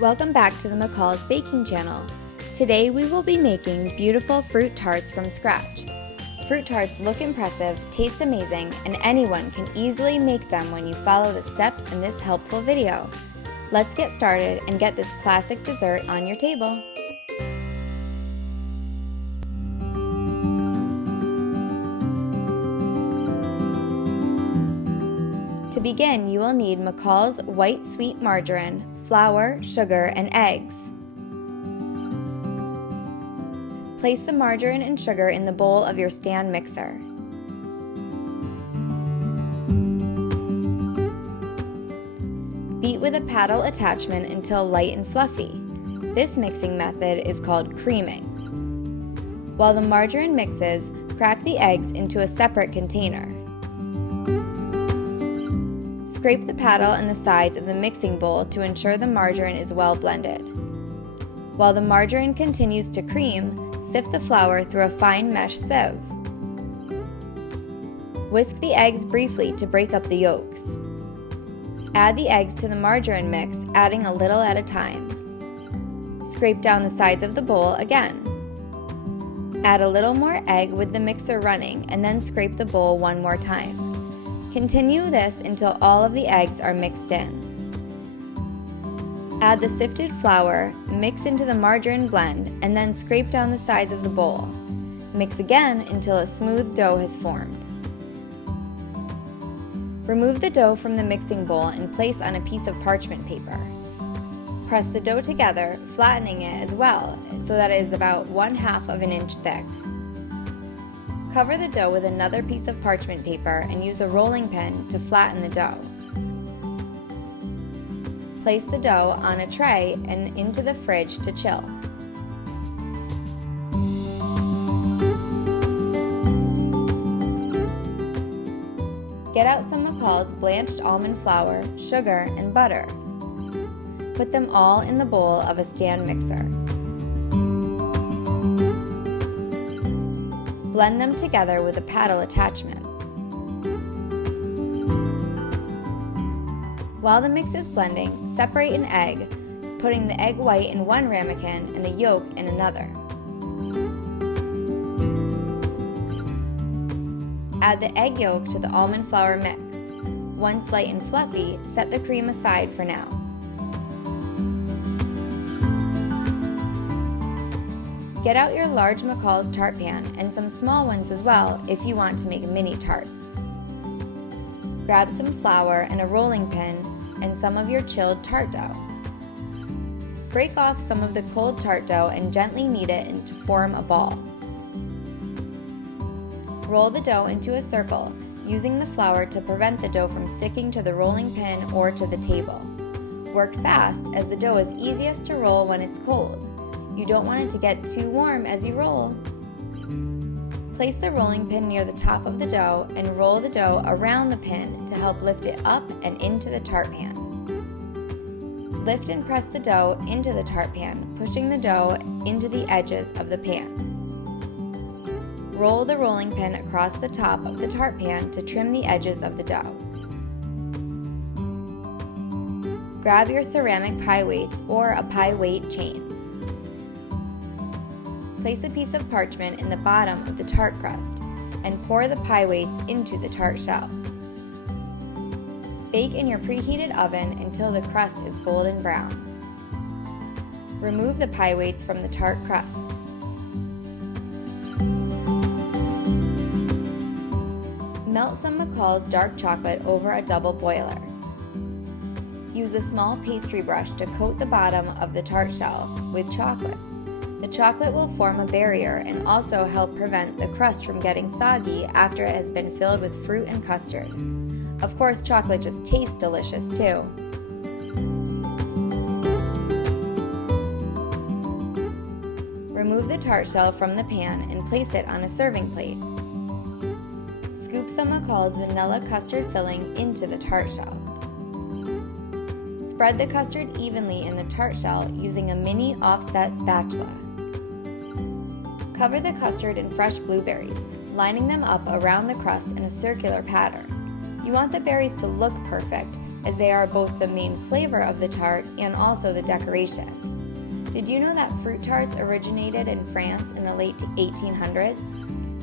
Welcome back to the McCall's baking channel. Today we will be making beautiful fruit tarts from scratch. Fruit tarts look impressive, taste amazing, and anyone can easily make them when you follow the steps in this helpful video. Let's get started and get this classic dessert on your table. To begin, you will need McCall's white sweet margarine, flour, sugar, and eggs. Place the margarine and sugar in the bowl of your stand mixer. Beat with a paddle attachment until light and fluffy. This mixing method is called creaming. While the margarine mixes, crack the eggs into a separate container. Scrape the paddle and the sides of the mixing bowl to ensure the margarine is well blended. While the margarine continues to cream, sift the flour through a fine mesh sieve. Whisk the eggs briefly to break up the yolks. Add the eggs to the margarine mix, adding a little at a time. Scrape down the sides of the bowl again. Add a little more egg with the mixer running and then scrape the bowl one more time. Continue this until all of the eggs are mixed in. Add the sifted flour, mix into the margarine blend, and then scrape down the sides of the bowl. Mix again until a smooth dough has formed. Remove the dough from the mixing bowl and place on a piece of parchment paper. Press the dough together, flattening it as well so that it is about 1/2 of an inch thick. Cover the dough with another piece of parchment paper and use a rolling pin to flatten the dough. Place the dough on a tray and into the fridge to chill. Get out some McCall's blanched almond flour, sugar, and butter. Put them all in the bowl of a stand mixer. Blend them together with a paddle attachment. While the mix is blending, separate an egg, putting the egg white in one ramekin and the yolk in another. Add the egg yolk to the almond flour mix. Once light and fluffy, set the cream aside for now. Get out your large McCall's tart pan and some small ones as well if you want to make mini tarts. Grab some flour and a rolling pin and some of your chilled tart dough. Break off some of the cold tart dough and gently knead it to form a ball. Roll the dough into a circle, using the flour to prevent the dough from sticking to the rolling pin or to the table. Work fast as the dough is easiest to roll when it's cold. You don't want it to get too warm as you roll. Place the rolling pin near the top of the dough and roll the dough around the pin to help lift it up and into the tart pan. Lift and press the dough into the tart pan, pushing the dough into the edges of the pan. Roll the rolling pin across the top of the tart pan to trim the edges of the dough. Grab your ceramic pie weights or a pie weight chain. Place a piece of parchment in the bottom of the tart crust and pour the pie weights into the tart shell. Bake in your preheated oven until the crust is golden brown. Remove the pie weights from the tart crust. Melt some McCall's dark chocolate over a double boiler. Use a small pastry brush to coat the bottom of the tart shell with chocolate. The chocolate will form a barrier and also help prevent the crust from getting soggy after it has been filled with fruit and custard. Of course, chocolate just tastes delicious too. Remove the tart shell from the pan and place it on a serving plate. Scoop some McCall's vanilla custard filling into the tart shell. Spread the custard evenly in the tart shell using a mini offset spatula. Cover the custard in fresh blueberries, lining them up around the crust in a circular pattern. You want the berries to look perfect, as they are both the main flavor of the tart and also the decoration. Did you know that fruit tarts originated in France in the late 1800s?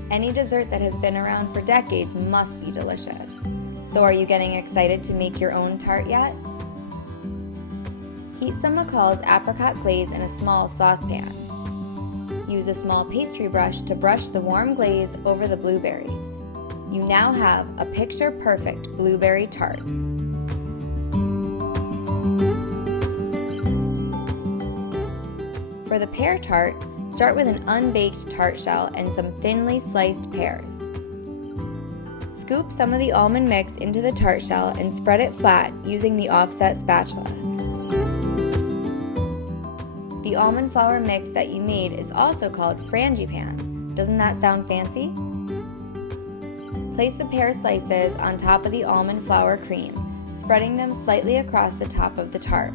Any dessert that has been around for decades must be delicious. So are you getting excited to make your own tart yet? Heat some McCall's apricot glaze in a small saucepan. Use a small pastry brush to brush the warm glaze over the blueberries. You now have a picture-perfect blueberry tart. For the pear tart, start with an unbaked tart shell and some thinly sliced pears. Scoop some of the almond mix into the tart shell and spread it flat using the offset spatula. The almond flour mix that you made is also called frangipane. Doesn't that sound fancy? Place the pear slices on top of the almond flour cream, spreading them slightly across the top of the tart.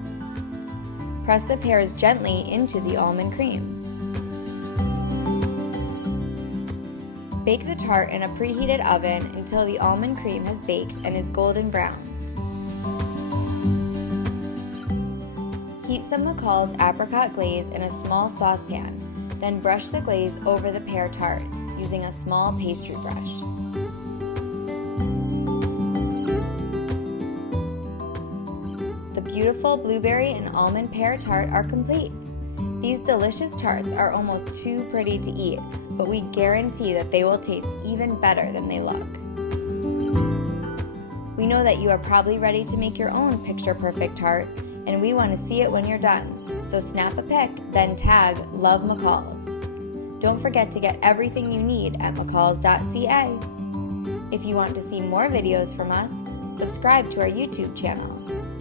Press the pears gently into the almond cream. Bake the tart in a preheated oven until the almond cream has baked and is golden brown. Heat some McCall's apricot glaze in a small saucepan, then brush the glaze over the pear tart using a small pastry brush. The beautiful blueberry and almond pear tart are complete. These delicious tarts are almost too pretty to eat, but we guarantee that they will taste even better than they look. We know that you are probably ready to make your own picture-perfect tart, and we want to see it when you're done. So snap a pic, then tag Love McCall's. Don't forget to get everything you need at McCalls.ca. If you want to see more videos from us, subscribe to our YouTube channel.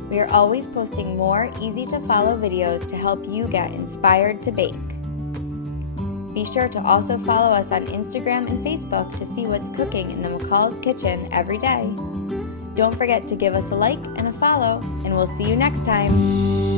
We are always posting more easy-to-follow videos to help you get inspired to bake. Be sure to also follow us on Instagram and Facebook to see what's cooking in the McCall's kitchen every day. Don't forget to give us a like and a follow, and we'll see you next time.